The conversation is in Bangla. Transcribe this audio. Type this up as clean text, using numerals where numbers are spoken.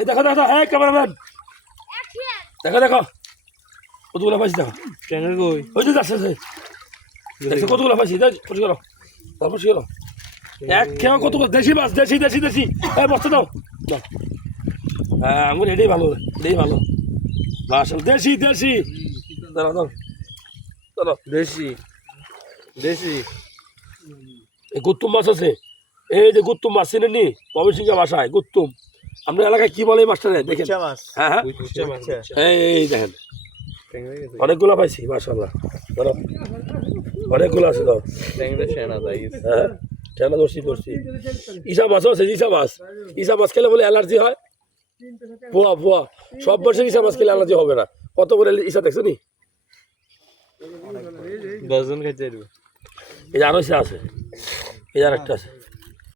এই দেখো দেখো, হ্যাঁ ক্যামেরাম্যান দেখো দেখো কতগুলো পাইছি দেখো। ট্যাংরা কই? ওই যে যাচ্ছে দেখছো কতগুলো পাইছি, পরিষ্কার করো তারপর শিখে এক খেয়া কতগুলো দেশি মাছ, দেশি দেশি দেশি। হ্যাঁ বস্তা দাও দাও। হ্যাঁ আঙুর এটাই ভালো, এটাই ভালো আসল দেশি দেশি। দাঁড়াও দাও দাঁড়াও, দেশি দেশি এই গুত্তুম মাছ আছে, এই যে গুত্তুম মাছ চিনেন নি ময়মনসিংহ ভাষায় গুত্তুম, আপনার এলাকায় কি বলে এই মাছটা দেখেন? হ্যাঁ হ্যাঁ এই দেখেন অনেকগুলো পাইছি মাশাআল্লাহ। ধরো অনেকগুলো আছে ধর। হ্যাঁ ঠেনা ধরছি ধরছি। ইসা মাছও আছে, ইসা মাছ খেলে বলে অ্যালার্জি হয়। পোয়া পোয়া সব বছর ইসা মাছ খেলে অ্যালার্জি হবে না। কত করে ইসা দেখছো নি? 10 জন খাইতে পারবে। এই যে আরো ইসা আছে, এই আর একটা আছে।